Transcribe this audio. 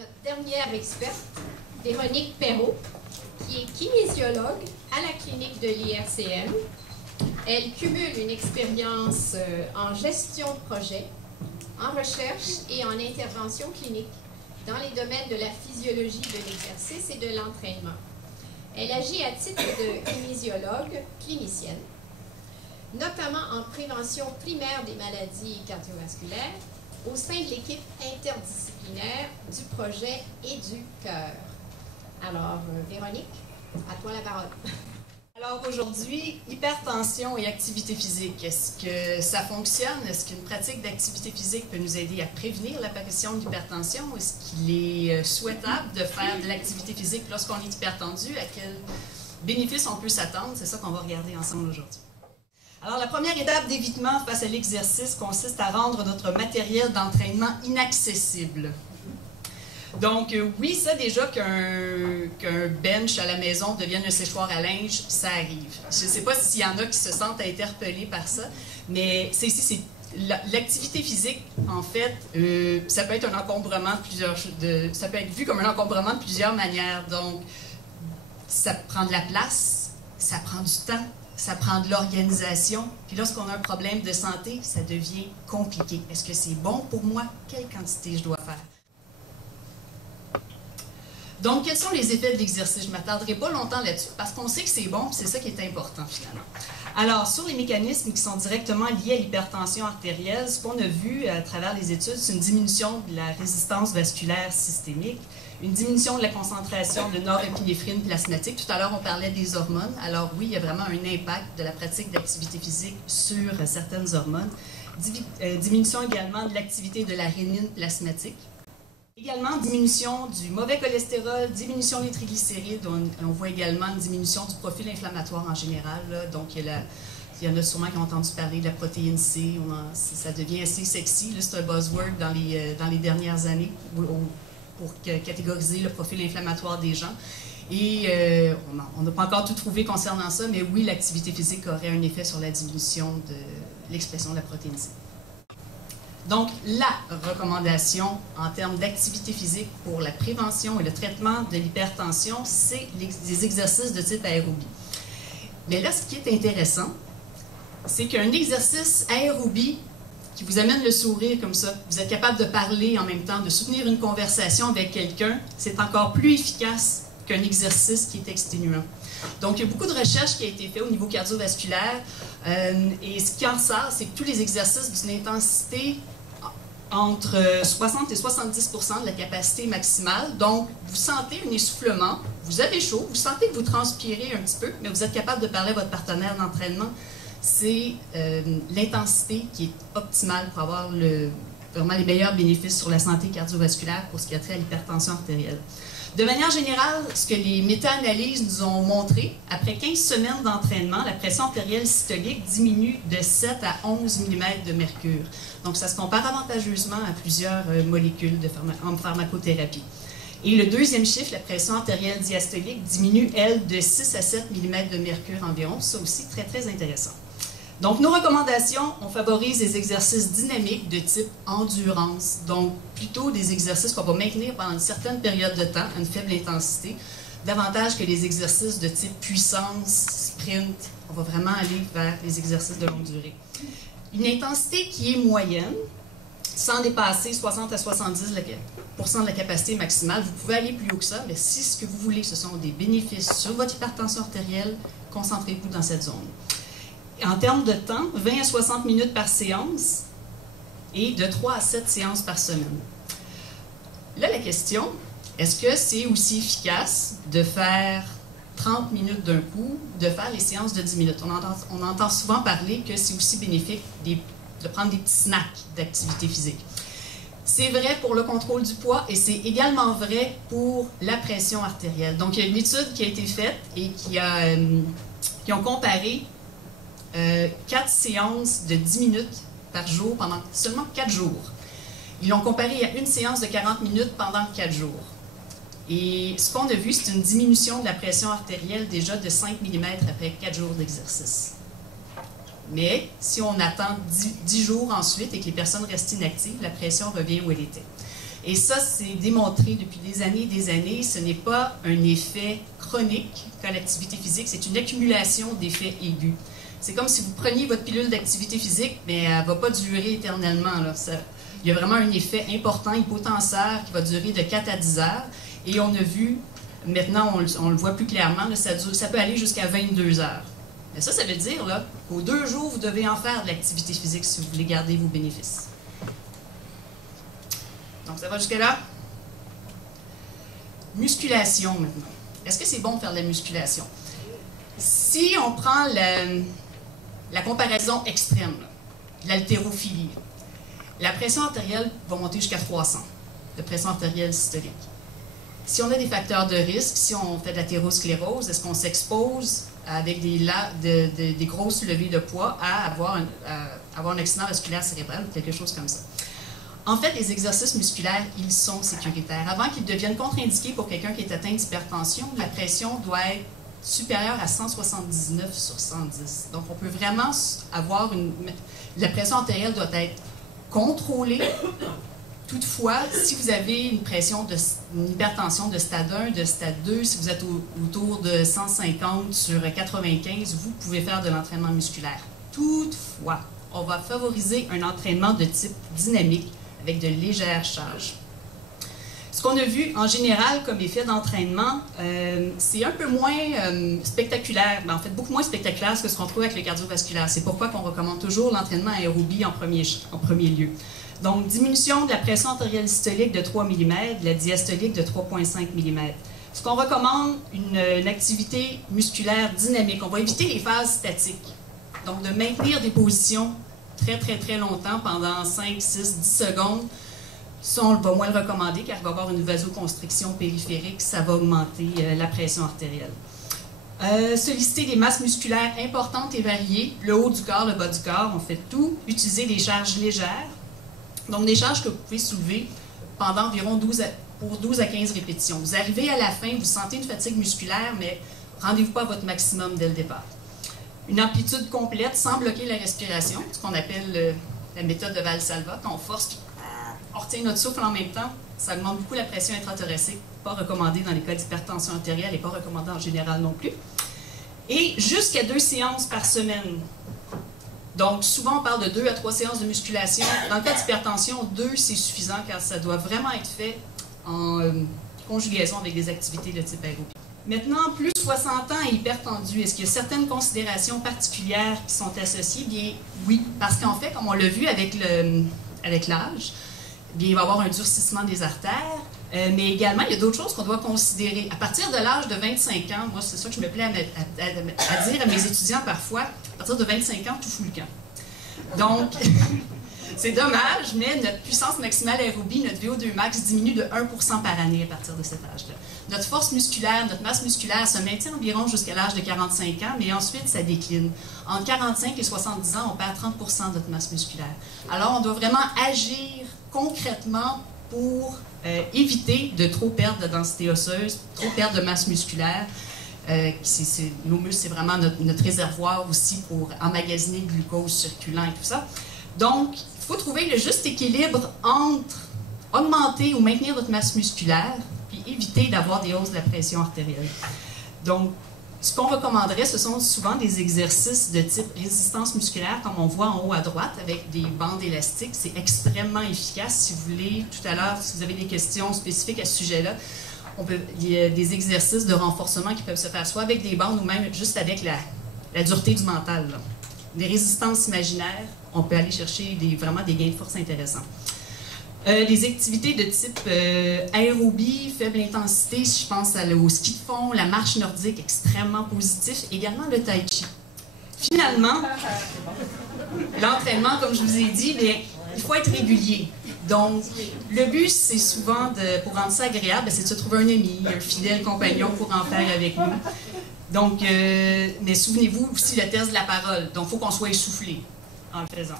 notre dernière experte, Véronique Perrault, qui est kinésiologue à la clinique de l'IRCM. Elle cumule une expérience en gestion de projet, en recherche et en intervention clinique dans les domaines de la physiologie de l'exercice et de l'entraînement. Elle agit à titre de kinésiologue clinicienne, notamment en prévention primaire des maladies cardiovasculaires au sein de l'équipe interdisciplinaire du projet et du cœur. Alors, Véronique, à toi la parole. Alors aujourd'hui, hypertension et activité physique, est-ce que ça fonctionne? Est-ce qu'une pratique d'activité physique peut nous aider à prévenir l'apparition de l'hypertension? Est-ce qu'il est souhaitable de faire de l'activité physique lorsqu'on est hypertendu? À quels bénéfices on peut s'attendre? C'est ça qu'on va regarder ensemble aujourd'hui. Alors la première étape d'évitement face à l'exercice consiste à rendre notre matériel d'entraînement inaccessible. Donc, oui, ça déjà qu'un bench à la maison devienne un séchoir à linge, ça arrive. Je ne sais pas s'il y en a qui se sentent interpellés par ça, mais c'est l'activité physique, en fait, ça peut être un encombrement ça peut être vu comme un encombrement de plusieurs manières. Donc, ça prend de la place, ça prend du temps, ça prend de l'organisation. Puis lorsqu'on a un problème de santé, ça devient compliqué. Est-ce que c'est bon pour moi? Quelle quantité je dois faire? Donc, quels sont les effets de l'exercice? Je ne m'attarderai pas longtemps là-dessus parce qu'on sait que c'est bon, c'est ça qui est important finalement. Alors, sur les mécanismes qui sont directement liés à l'hypertension artérielle, ce qu'on a vu à travers les études, c'est une diminution de la résistance vasculaire systémique, une diminution de la concentration de norépinéphrine plasmatique. Tout à l'heure, on parlait des hormones. Alors oui, il y a vraiment un impact de la pratique d'activité physique sur certaines hormones. Diminution également de l'activité de la rénine plasmatique. Également, diminution du mauvais cholestérol, diminution des triglycérides. On voit également une diminution du profil inflammatoire en général. Là. Donc, il y en a sûrement qui ont entendu parler de la protéine C. Ça devient assez sexy. C'est un buzzword dans les dernières années pour catégoriser le profil inflammatoire des gens. Et on n'a pas encore tout trouvé concernant ça, mais oui, l'activité physique aurait un effet sur la diminution de l'expression de la protéine C. Donc, la recommandation en termes d'activité physique pour la prévention et le traitement de l'hypertension, c'est des exercices de type aérobie. Mais là, ce qui est intéressant, c'est qu'un exercice aérobie qui vous amène le sourire comme ça, vous êtes capable de parler en même temps, de soutenir une conversation avec quelqu'un, c'est encore plus efficace qu'un exercice qui est exténuant. Donc, il y a beaucoup de recherches qui ont été faites au niveau cardiovasculaire et ce qui en ressort, c'est que tous les exercices d'une intensité entre 60 et 70% de la capacité maximale. Donc, vous sentez un essoufflement, vous avez chaud, vous sentez que vous transpirez un petit peu, mais vous êtes capable de parler à votre partenaire d'entraînement. C'est l'intensité qui est optimale pour avoir vraiment les meilleurs bénéfices sur la santé cardiovasculaire pour ce qui a trait à l'hypertension artérielle. De manière générale, ce que les méta-analyses nous ont montré, après 15 semaines d'entraînement, la pression artérielle systolique diminue de 7 à 11 mm de mercure. Donc, ça se compare avantageusement à plusieurs molécules en pharmacothérapie. Et le deuxième chiffre, la pression artérielle diastolique, diminue, elle, de 6 à 7 mm de mercure environ. Ça aussi, très, très intéressant. Donc, nos recommandations, on favorise les exercices dynamiques de type endurance, donc plutôt des exercices qu'on va maintenir pendant une certaine période de temps, à une faible intensité, davantage que les exercices de type puissance, sprint. On va vraiment aller vers les exercices de longue durée. Une intensité qui est moyenne, sans dépasser 60 à 70% de la capacité maximale. Vous pouvez aller plus haut que ça, mais si ce que vous voulez, ce sont des bénéfices sur votre hypertension artérielle, concentrez-vous dans cette zone. En termes de temps, 20 à 60 minutes par séance et de 3 à 7 séances par semaine. Là, la question, est-ce que c'est aussi efficace de faire 30 minutes d'un coup, de faire les séances de 10 minutes? On entend souvent parler que c'est aussi bénéfique de prendre des petits snacks d'activité physique. C'est vrai pour le contrôle du poids et c'est également vrai pour la pression artérielle. Donc, il y a une étude qui a été faite et qui ont comparé 4 séances de 10 minutes par jour pendant seulement 4 jours. Ils l'ont comparé à une séance de 40 minutes pendant 4 jours. Et ce qu'on a vu, c'est une diminution de la pression artérielle déjà de 5 mm après 4 jours d'exercice. Mais si on attend 10 jours ensuite et que les personnes restent inactives, la pression revient où elle était. Et ça, c'est démontré depuis des années. Ce n'est pas un effet chronique quand l'activité physique, c'est une accumulation d'effets aigus. C'est comme si vous preniez votre pilule d'activité physique, mais elle ne va pas durer éternellement. Là. Il y a vraiment un effet important, hypotensaire, qui va durer de 4 à 10 heures. Et on a vu, maintenant on le voit plus clairement, là, ça peut aller jusqu'à 22 heures. Mais ça veut dire qu'aux 2 jours, vous devez en faire de l'activité physique si vous voulez garder vos bénéfices. Donc ça va jusque-là? Musculation maintenant. Est-ce que c'est bon de faire de la musculation? Si on prend la comparaison extrême, l'haltérophilie, la pression artérielle va monter jusqu'à 300, de pression artérielle systolique. Si on a des facteurs de risque, si on fait de l'athérosclérose, est-ce qu'on s'expose avec des grosses levées de poids à avoir un accident vasculaire cérébral ou quelque chose comme ça? En fait, les exercices musculaires, ils sont sécuritaires. Avant qu'ils deviennent contre-indiqués pour quelqu'un qui est atteint d'hypertension, la pression doit être supérieure à 179 sur 110. Donc, on peut vraiment avoir la pression artérielle doit être contrôlée. Toutefois, si vous avez une hypertension de stade 1, de stade 2, si vous êtes autour de 150 sur 95, vous pouvez faire de l'entraînement musculaire. Toutefois, on va favoriser un entraînement de type dynamique avec de légères charges. Ce qu'on a vu en général comme effet d'entraînement, c'est un peu moins spectaculaire, en fait beaucoup moins spectaculaire que ce qu'on trouve avec le cardiovasculaire. C'est pourquoi on recommande toujours l'entraînement aérobie en premier lieu. Donc, diminution de la pression artérielle systolique de 3 mm, la diastolique de 3,5 mm. Ce qu'on recommande, une activité musculaire dynamique. On va éviter les phases statiques. Donc, de maintenir des positions très longtemps, pendant 5, 6, 10 secondes. Ça, on va moins le recommander car il va y avoir une vasoconstriction périphérique, ça va augmenter la pression artérielle. Solliciter des masses musculaires importantes et variées, le haut du corps, le bas du corps, on fait tout. Utiliser des charges légères, donc des charges que vous pouvez soulever pendant environ 12 à 15 répétitions. Vous arrivez à la fin, vous sentez une fatigue musculaire, mais rendez-vous pas à votre maximum dès le départ. Une amplitude complète sans bloquer la respiration, ce qu'on appelle la méthode de Valsalva, quand on force, on retient notre souffle en même temps, ça augmente beaucoup la pression intrathoracique, pas recommandé dans les cas d'hypertension artérielle et pas recommandé en général non plus. Et jusqu'à 2 séances par semaine. Donc, souvent, on parle de 2 à 3 séances de musculation. Dans le cas d'hypertension, 2, c'est suffisant car ça doit vraiment être fait en conjugaison avec des activités de type aérobie. Maintenant, plus 60 ans et hypertendu, est-ce qu'il y a certaines considérations particulières qui sont associées? Bien, oui, parce qu'en fait, comme on l'a vu avec l'âge, il va y avoir un durcissement des artères, mais également, il y a d'autres choses qu'on doit considérer. À partir de l'âge de 25 ans, moi, c'est ça que je me plais à dire à mes étudiants parfois, à partir de 25 ans, tout fout le camp. Donc, c'est dommage, mais notre puissance maximale aérobie, notre VO2 max, diminue de 1% par année à partir de cet âge-là. Notre force musculaire, notre masse musculaire se maintient environ jusqu'à l'âge de 45 ans, mais ensuite, ça décline. Entre 45 et 70 ans, on perd 30% de notre masse musculaire. Alors, on doit vraiment agir concrètement pour éviter de trop perdre de densité osseuse, trop perdre de masse musculaire. Nos muscles, c'est vraiment notre réservoir aussi pour emmagasiner le glucose circulant et tout ça. Donc, il faut trouver le juste équilibre entre augmenter ou maintenir notre masse musculaire puis éviter d'avoir des hausses de la pression artérielle. Donc, ce qu'on recommanderait, ce sont souvent des exercices de type résistance musculaire, comme on voit en haut à droite, avec des bandes élastiques. C'est extrêmement efficace. Si vous voulez, tout à l'heure, si vous avez des questions spécifiques à ce sujet-là, il y a des exercices de renforcement qui peuvent se faire soit avec des bandes ou même juste avec la dureté du mental. Là. Des résistances imaginaires, on peut aller chercher vraiment des gains de force intéressants. Les activités de type aérobie, faible intensité, je pense au ski de fond, la marche nordique, extrêmement positif, également le tai chi. Finalement, l'entraînement, comme je vous ai dit, il faut être régulier. Donc, le but, c'est souvent, pour rendre ça agréable, c'est de se trouver un ami, un fidèle compagnon pour en faire avec nous. Donc, mais souvenez-vous aussi le test de la parole. Donc, il faut qu'on soit essoufflé en le faisant.